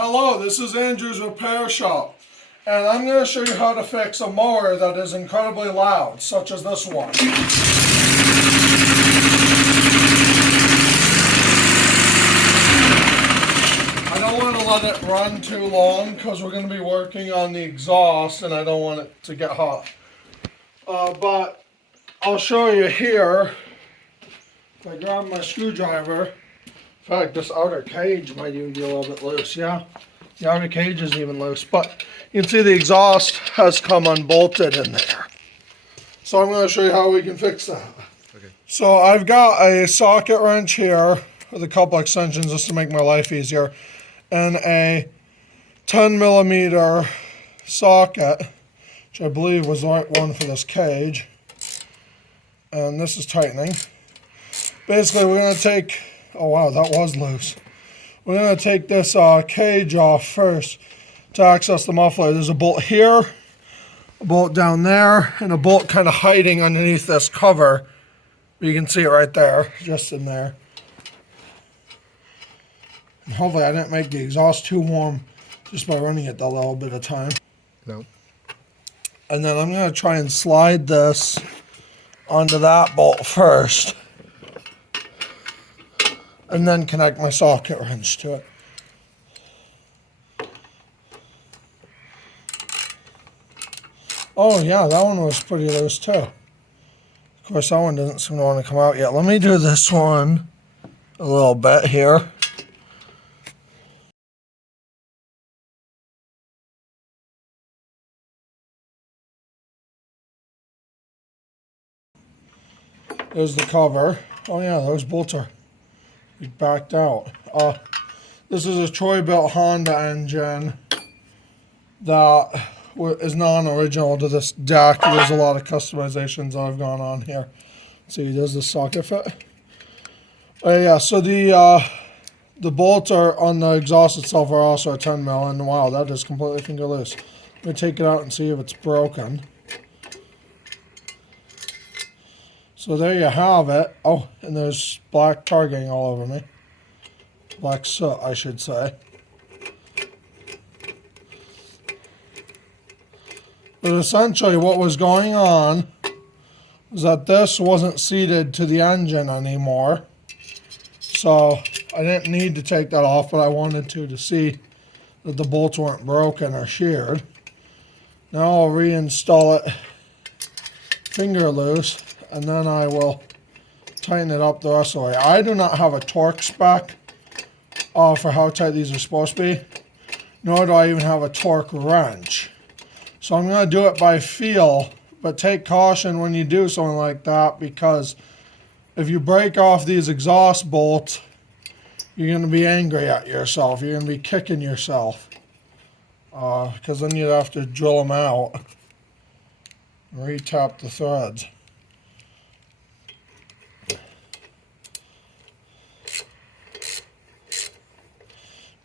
Hello, this is Andrew's Repair Shop, and I'm going to show you how to fix a mower that is incredibly loud, such as this one. I don't want to let it run too long because we're going to be working on the exhaust and I don't want it to get hot. But I'll show you here. If I grab my screwdriver, in fact, this outer cage might even be a little bit loose. Yeah, the outer cage isn't even loose, but you can see the exhaust has come unbolted in there. So I'm going to show you how we can fix that. Okay. So I've got a socket wrench here with a couple extensions just to make my life easier, and a 10mm socket, which I believe was the right one for this cage. And this is tightening. Basically, we're going to take, oh wow, that was loose. We're going to take this cage off first to access the muffler. There's a bolt here, a bolt down there, and a bolt kind of hiding underneath this cover. You can see it right there, just in there. And hopefully I didn't make the exhaust too warm just by running it a little bit of time. No. And then I'm going to try and slide this onto that bolt first, and then connect my socket wrench to it. Oh yeah, that one was pretty loose too. Of course, that one doesn't seem to want to come out yet. Let me do this one a little bit here. There's the cover. Oh yeah, those bolts are backed out. This is a Troy-built Honda engine that is non-original to this deck. There's a lot of customizations that have gone on here. See, does the socket fit? Oh yeah, so the bolts are on the exhaust itself are also a 10mm, and wow, that is completely finger loose. Let me take it out and see if it's broken. So there you have it. Oh, and there's black targeting all over me. Black soot, I should say. But essentially what was going on was that this wasn't seated to the engine anymore. So I didn't need to take that off, but I wanted to see that the bolts weren't broken or sheared. Now I'll reinstall it finger loose, and then I will tighten it up the rest of the way. I do not have a torque spec for how tight these are supposed to be, nor do I even have a torque wrench. So I'm going to do it by feel, but take caution when you do something like that, because if you break off these exhaust bolts, you're going to be angry at yourself. You're going to be kicking yourself, because then you'd have to drill them out and re-tap the threads.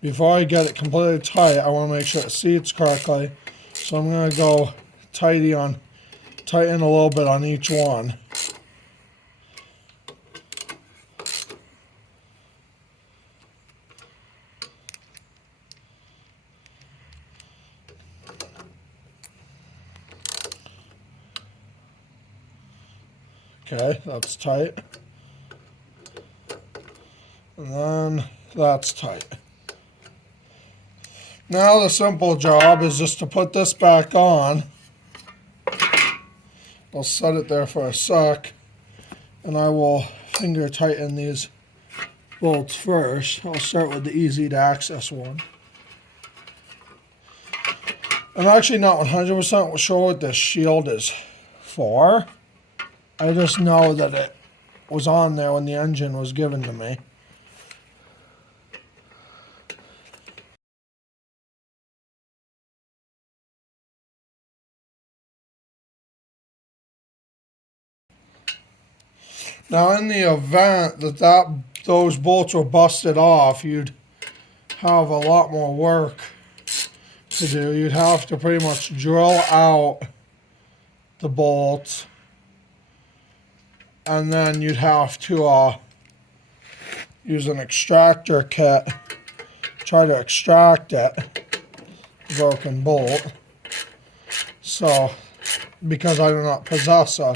Before I get it completely tight, I want to make sure it seats correctly. So I'm going to go tighten a little bit on each one. Okay, that's tight. And then that's tight. Now the simple job is just to put this back on. I'll set it there for a sec, and I will finger tighten these bolts first. I'll start with the easy to access one. I'm actually not 100% sure what this shield is for. I just know that it was on there when the engine was given to me. Now, in the event that those bolts were busted off, you'd have a lot more work to do. You'd have to pretty much drill out the bolts, and then you'd have to use an extractor kit try to extract it, broken bolt. So, because I do not possess a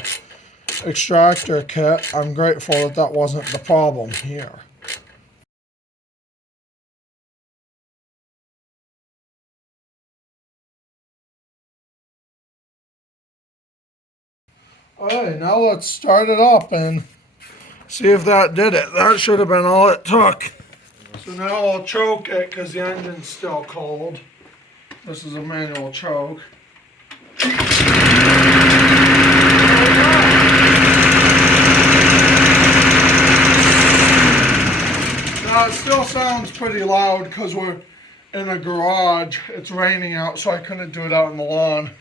extractor kit, I'm grateful that that wasn't the problem here. Alright, now let's start it up and see if that did it. That should have been all it took. So now I'll choke it because the engine's still cold. This is a manual choke. Now it still sounds pretty loud because we're in a garage. It's raining out, so I couldn't do it out in the lawn.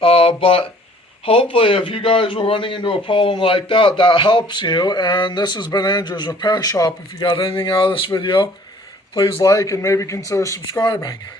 But hopefully if you guys were running into a problem like that, that helps you. And this has been Andrew's Repair Shop. If you got anything out of this video, please like and maybe consider subscribing.